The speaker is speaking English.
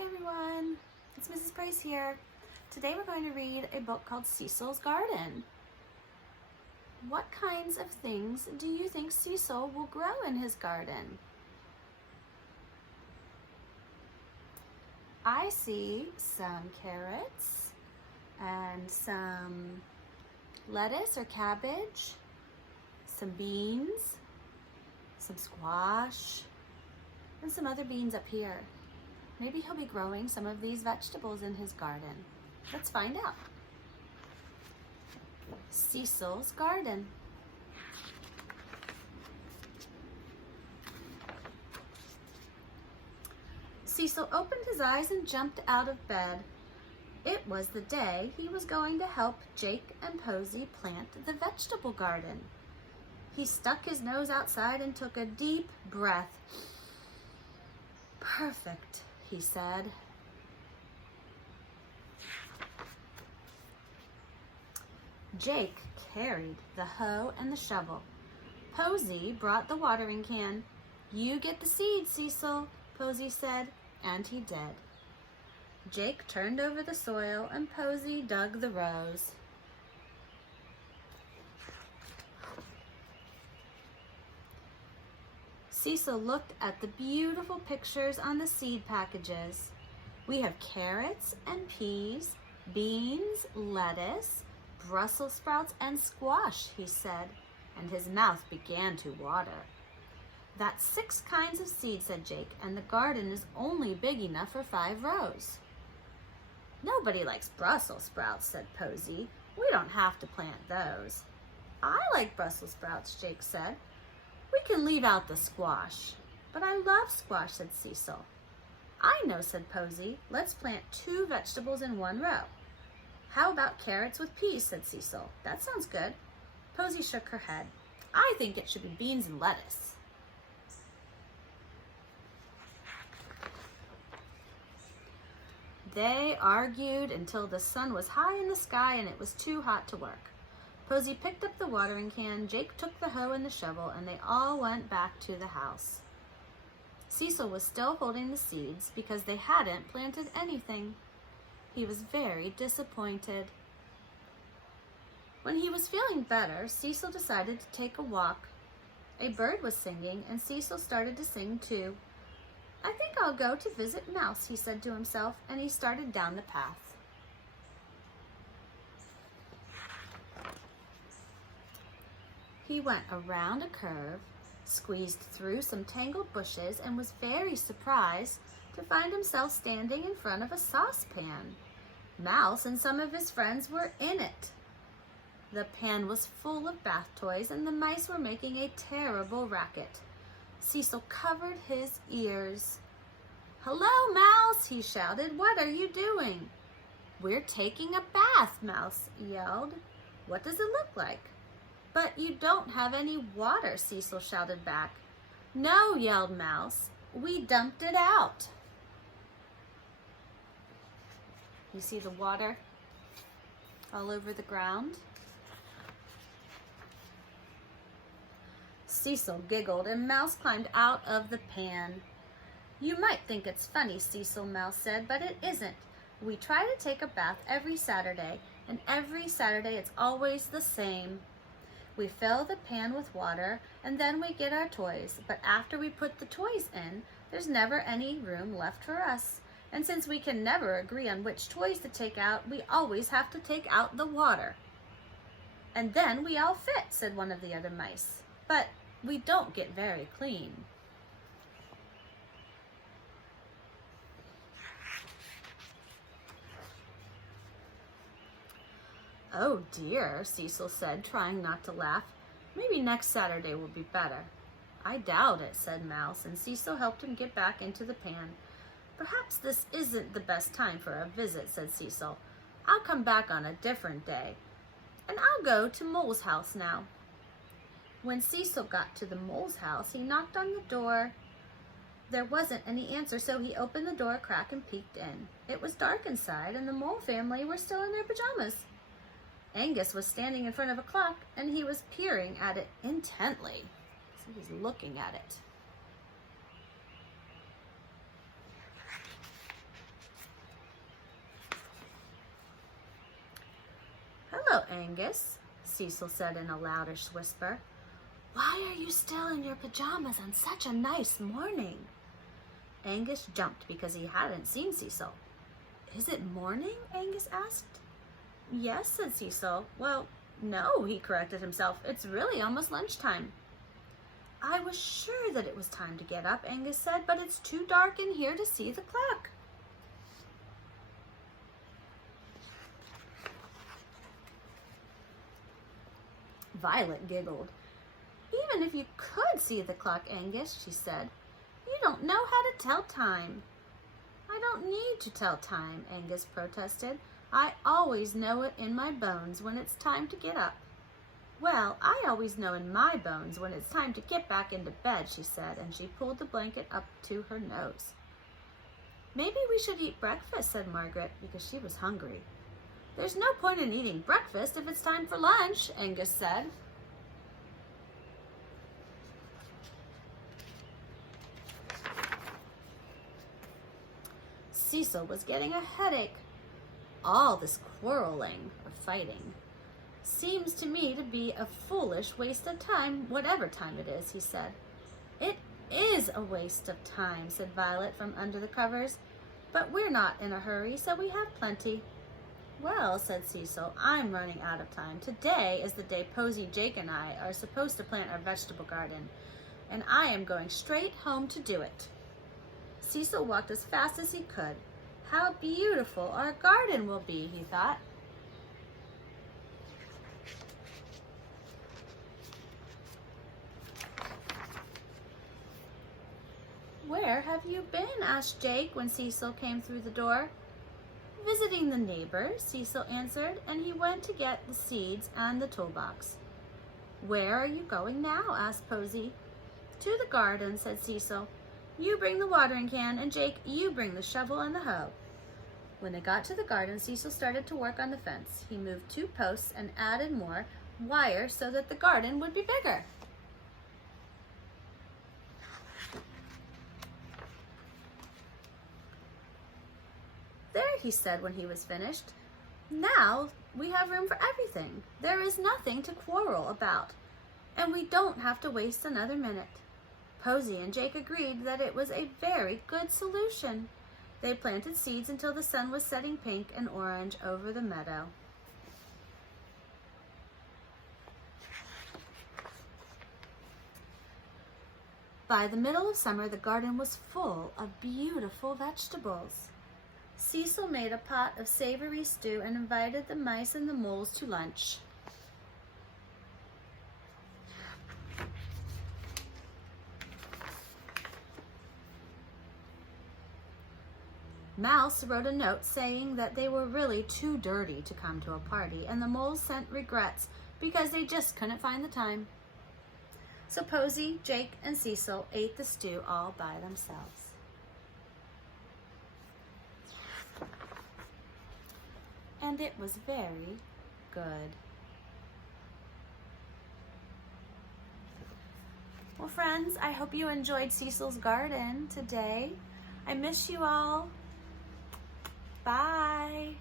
Hi everyone, it's Mrs. Price here. Today we're going to read a book called Cecil's Garden. What kinds of things do you think Cecil will grow in his garden? I see some carrots and some lettuce or cabbage, some beans, some squash, and some other beans up here. Maybe he'll be growing some of these vegetables in his garden. Let's find out. Cecil's Garden. Cecil opened his eyes and jumped out of bed. It was the day he was going to help Jake and Posy plant the vegetable garden. He stuck his nose outside and took a deep breath. Perfect, he said. Jake carried the hoe and the shovel. Posy brought the watering can. You get the seeds, Cecil, Posy said, and he did. Jake turned over the soil and Posy dug the rows. Cecil looked at the beautiful pictures on the seed packages. We have carrots and peas, beans, lettuce, Brussels sprouts, and squash, he said, and his mouth began to water. That's 6 kinds of seeds, said Jake, and the garden is only big enough for 5 rows. Nobody likes Brussels sprouts, said Posy. We don't have to plant those. I like Brussels sprouts, Jake said. We can leave out the squash. But I love squash, said Cecil. I know, said Posy. Let's plant 2 vegetables in 1 row. How about carrots with peas, said Cecil. That sounds good. Posy shook her head. I think it should be beans and lettuce. They argued until the sun was high in the sky and it was too hot to work. Posy picked up the watering can, Jake took the hoe and the shovel, and they all went back to the house. Cecil was still holding the seeds because they hadn't planted anything. He was very disappointed. When he was feeling better, Cecil decided to take a walk. A bird was singing, and Cecil started to sing too. I think I'll go to visit Mouse, he said to himself, and he started down the path. He went around a curve, squeezed through some tangled bushes, and was very surprised to find himself standing in front of a saucepan. Mouse and some of his friends were in it. The pan was full of bath toys, and the mice were making a terrible racket. Cecil covered his ears. "Hello, Mouse," he shouted. "What are you doing?" "We're taking a bath," Mouse yelled. "What does it look like?" "But you don't have any water," Cecil shouted back. "No," yelled Mouse. "We dumped it out." You see the water all over the ground? Cecil giggled and Mouse climbed out of the pan. "You might think it's funny, Cecil," Mouse said, "but it isn't. We try to take a bath every Saturday, and every Saturday it's always the same. We fill the pan with water, and then we get our toys, but after we put the toys in, there's never any room left for us. And since we can never agree on which toys to take out, we always have to take out the water." "And then we all fit," said one of the other mice. "But we don't get very clean." "Oh dear," Cecil said, trying not to laugh. "Maybe next Saturday will be better." "I doubt it," said Mouse, and Cecil helped him get back into the pan. "Perhaps this isn't the best time for a visit," said Cecil. "I'll come back on a different day. And I'll go to Mole's house now." When Cecil got to the mole's house, he knocked on the door. There wasn't any answer, so he opened the door a crack and peeked in. It was dark inside, and the mole family were still in their pajamas. Angus was standing in front of a clock, and he was peering at it intently. So he was looking at it. "Hello, Angus," Cecil said in a loudish whisper. "Why are you still in your pajamas on such a nice morning?" Angus jumped because he hadn't seen Cecil. "Is it morning?" Angus asked. "Yes," said Cecil. "Well, no," he corrected himself. "It's really almost lunchtime." "I was sure that it was time to get up," Angus said, "but it's too dark in here to see the clock." Violet giggled. "Even if you could see the clock, Angus," she said, "you don't know how to tell time." "I don't need to tell time," Angus protested. "I always know it in my bones when it's time to get up." "Well, I always know in my bones when it's time to get back into bed," she said, and she pulled the blanket up to her nose. "Maybe we should eat breakfast," said Margaret, because she was hungry. "There's no point in eating breakfast if it's time for lunch," Angus said. Cecil was getting a headache. "All this quarreling or fighting seems to me to be a foolish waste of time, whatever time it is," he said. "It is a waste of time," said Violet from under the covers, "but we're not in a hurry, so we have plenty." "Well," said Cecil, "I'm running out of time. Today is the day Posy, Jake, and I are supposed to plant our vegetable garden, and I am going straight home to do it." Cecil walked as fast as he could. "How beautiful our garden will be," he thought. "Where have you been?" asked Jake when Cecil came through the door. "Visiting the neighbors," Cecil answered, and he went to get the seeds and the toolbox. "Where are you going now?" asked Posy. "To the garden," said Cecil. "You bring the watering can, and Jake, you bring the shovel and the hoe." When they got to the garden, Cecil started to work on the fence. He moved 2 posts and added more wire so that the garden would be bigger. "There," he said when he was finished. "Now we have room for everything. There is nothing to quarrel about, and we don't have to waste another minute." Posy and Jake agreed that it was a very good solution. They planted seeds until the sun was setting pink and orange over the meadow. By the middle of summer, the garden was full of beautiful vegetables. Cecil made a pot of savory stew and invited the mice and the moles to lunch. Mouse wrote a note saying that they were really too dirty to come to a party, and the moles sent regrets because they just couldn't find the time. So Posy, Jake, and Cecil ate the stew all by themselves. And it was very good. Well, friends, I hope you enjoyed Cecil's garden today. I miss you all. Bye.